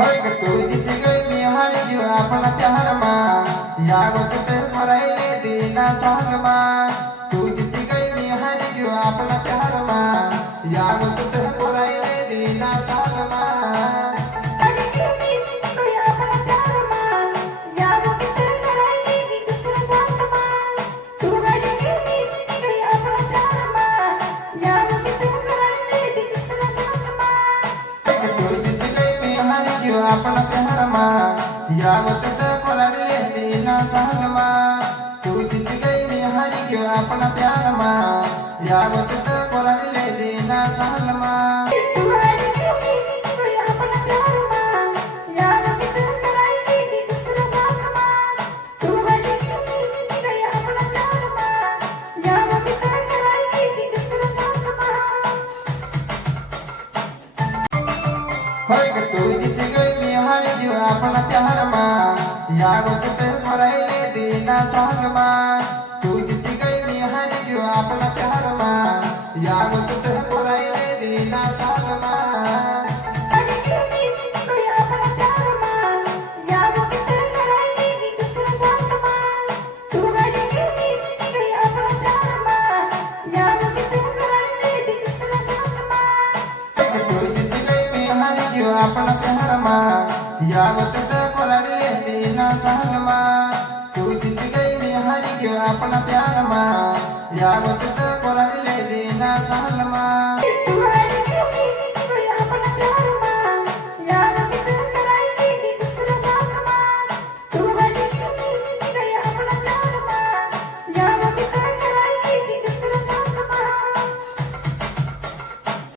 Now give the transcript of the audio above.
होय ग तू जीत गई मी हार गयो अपना प्यार मा यावत ते मरायले दीना साग मा तू जीत गई मी हार गयो अपना प्यार मा यावत ते मरायले दीना साग मा अपना प्यार मा यावत ते मरायले दीना साग मा तू जीत गई मी हार गयो अपना प्यार मा यावत ते मरायले दीना साग मा होय ग तू जीत गई मी हार गयो अपना प्यार मा यावत ते मरायले दीना साग मा तू जीत गई मी हार गयो अपना प्यार मा यावत ते मरायले दीना साग मा अपना प्यार मा यावत ते मरायले दीना साग मा तू जीत गई मी हार गयो अपना प्यार मा यावत